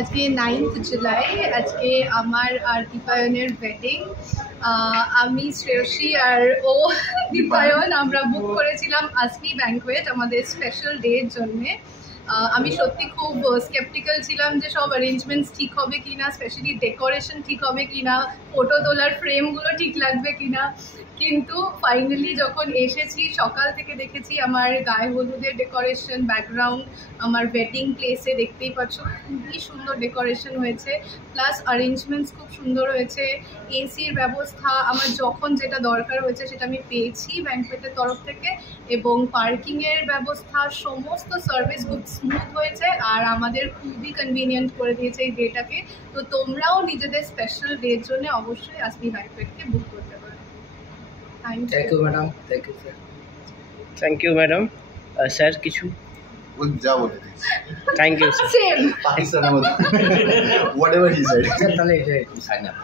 আজকে 9th জুলাই, আজকে আমার আর দীপায়নের ওয়েডিং। আমি শ্রেয়সী আর ও দীপায়ন আমরা বুক করেছিলাম আসমি ব্যাংকুয়েট আমাদের স্পেশাল ডের জন্যে। আমি সত্যি খুব স্কেপটিক্যাল ছিলাম যে সব অ্যারেঞ্জমেন্টস ঠিক হবে কি না, স্পেশালি ডেকোরেশন ঠিক হবে কি না, ফটো তোলার ফ্রেমগুলো ঠিক লাগবে কি না। কিন্তু ফাইনালি যখন এসেছি সকাল থেকে দেখেছি আমার গায়ে হলুদের ডেকোরেশন, ব্যাকগ্রাউন্ড, আমার ওয়েডিং প্লেসে দেখতেই পাচ্ছ খুবই সুন্দর ডেকোরেশন হয়েছে, প্লাস অ্যারেঞ্জমেন্টস খুব সুন্দর হয়েছে। এসির ব্যবস্থা আমার যখন যেটা দরকার হয়েছে সেটা আমি পেয়েছি ব্যাংকুয়েটের তরফ থেকে, এবং পার্কিংয়ের ব্যবস্থা, সমস্ত সার্ভিস খুব স্মুথ হয়েছে আর আমাদের খুবই কনভিনিয়েন্ট করে দিয়েছে এই ডেটাকে। তো তোমরাও নিজেদের স্পেশাল ডের জন্য অবশ্যই আসমি ব্যাংকুয়েটকে বুক করতে পারো। Thank you madam. Thank you sir. Thank you madam. Sir কিছু যা বলে থ্যাংক ইউ স্যার। সেম পাকিস্তানের মধ্যে হোয়াট এভার হি সেড। স্যার তাহলে এটা সাইন আপ।